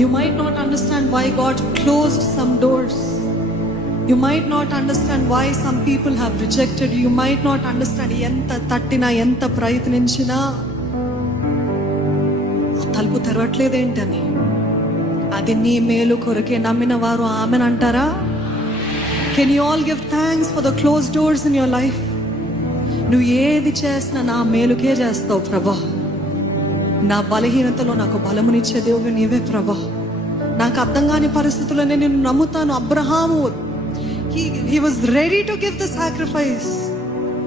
You might not understand why God closed some doors. You might not understand why some people have rejected you. You might not understand ఎంత తట్టినా ఎంత ప్రయత్నించినా తలుపు తెరవట్లేదేంటని. అది నీ మేలు కొరకే. నమ్మిన వారు ఆమెన్ అంటారా? Can you all give thanks for the closed doors in your life? నువ్వు ఏది చేసినా నా మేలుకే చేస్తావు ప్రభా. నా బలహీనతలో నాకు బలమునిచ్చే దేవుడు నీవే ప్రభా. నాకు అర్థం కాని పరిస్థితుల్లోనే నేను నమ్ముతాను. Abraham he was ready to give the sacrifice.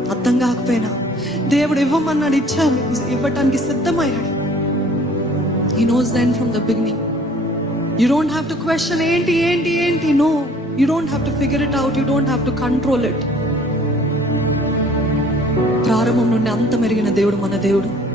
అర్థం కాకపోయినా దేవుడు ఇవ్వమన్నాడు, ఇచ్చాను. ఇవ్వటానికి సిద్ధమయ్యాడు. He knows then from the beginning. You don't have to question ఏంటి. No, you don't have to figure it out. You don't have to control it. ప్రారంభం నుండి అంత మెరిగిన దేవుడు మన దేవుడు.